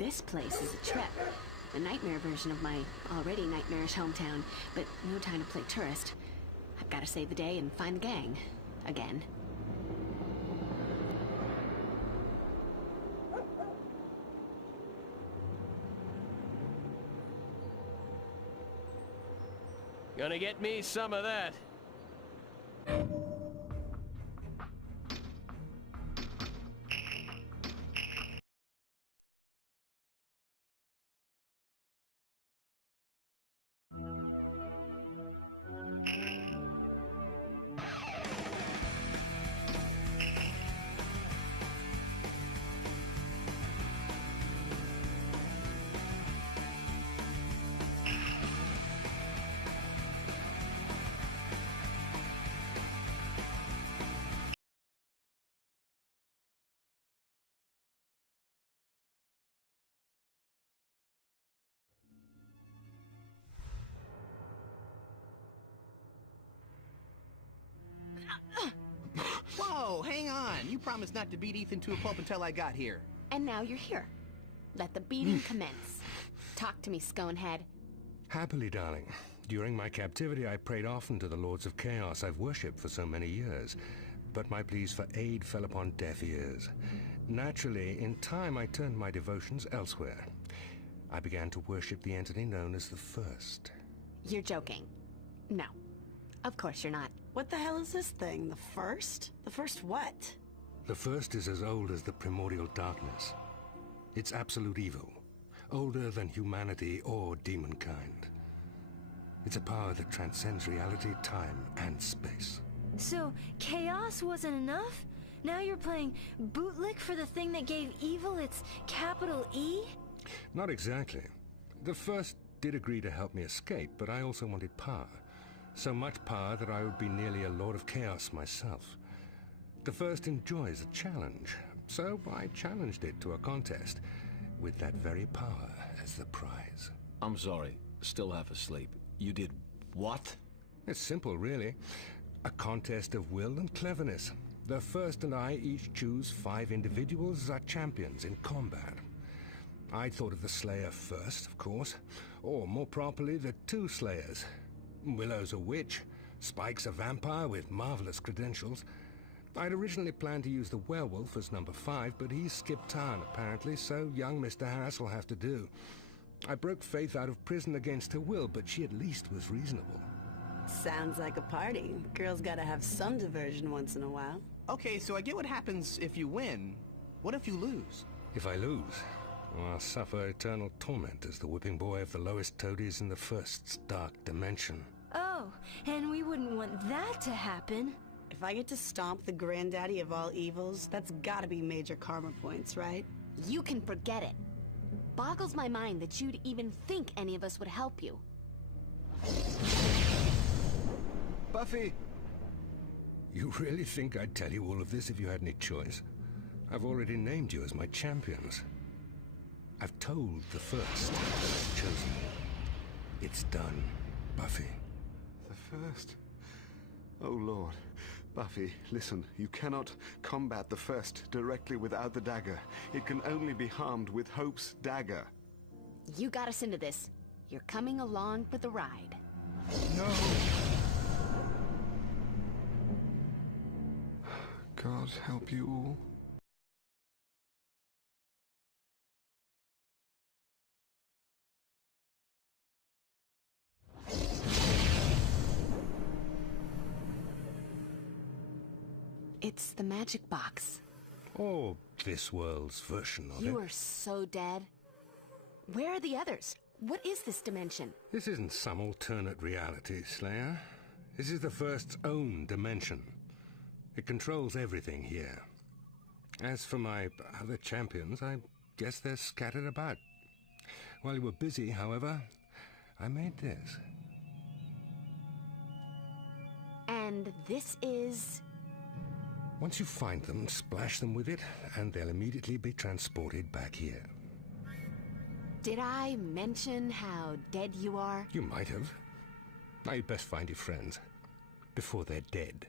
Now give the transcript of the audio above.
This place is a trip. The nightmare version of my already nightmarish hometown, but no time to play tourist. I've got to save the day and find the gang. Again. Gonna get me some of that. Whoa, hang on. You promised not to beat Ethan to a pulp until I got here. And now you're here. Let the beating commence. Talk to me, Sconehead. Happily, darling. During my captivity, I prayed often to the Lords of Chaos I've worshipped for so many years. But my pleas for aid fell upon deaf ears. Naturally, in time, I turned my devotions elsewhere. I began to worship the entity known as the First. You're joking. No. Of course you're not. What the hell is this thing? The First? The First what? The First is as old as the primordial darkness. It's absolute evil, older than humanity or demonkind. It's a power that transcends reality, time, and space. So, chaos wasn't enough? Now you're playing bootlick for the thing that gave evil its capital E? Not exactly. The First did agree to help me escape, but I also wanted power. So much power that I would be nearly a Lord of Chaos myself. The First enjoys a challenge, so I challenged it to a contest, with that very power as the prize. I'm sorry, still half asleep. You did what? It's simple, really. A contest of will and cleverness. The First and I each choose 5 individuals as our champions in combat. I thought of the Slayer first, of course, or more properly, the 2 Slayers. Willow's a witch, Spike's a vampire with marvelous credentials. I'd originally planned to use the werewolf as number 5, but he skipped town apparently, so young Mr. Harris will have to do. I broke Faith out of prison against her will, but she at least was reasonable. Sounds like a party. Girls gotta have some diversion once in a while. Okay, so I get what happens if you win. What if you lose? If I lose, I'll suffer eternal torment as the whipping boy of the lowest toadies in the First's dark dimension. Oh, and we wouldn't want that to happen. If I get to stomp the granddaddy of all evils, that's gotta be major karma points, right? You can forget it. Boggles my mind that you'd even think any of us would help you. Buffy! You really think I'd tell you all of this if you had any choice? I've already named you as my champions. I've told the First, chosen. It's done, Buffy. The First? Oh, Lord. Buffy, listen, you cannot combat the First directly without the dagger. It can only be harmed with Hope's dagger. You got us into this. You're coming along for the ride. No! God help you all. It's the magic box. Or this world's version of it. You are so dead. Where are the others? What is this dimension? This isn't some alternate reality, Slayer. This is the First's own dimension. It controls everything here. As for my other champions, I guess they're scattered about. While you were busy, however, I made this. And this is... Once you find them, splash them with it, and they'll immediately be transported back here. Did I mention how dead you are? You might have. Now you'd best find your friends before they're dead.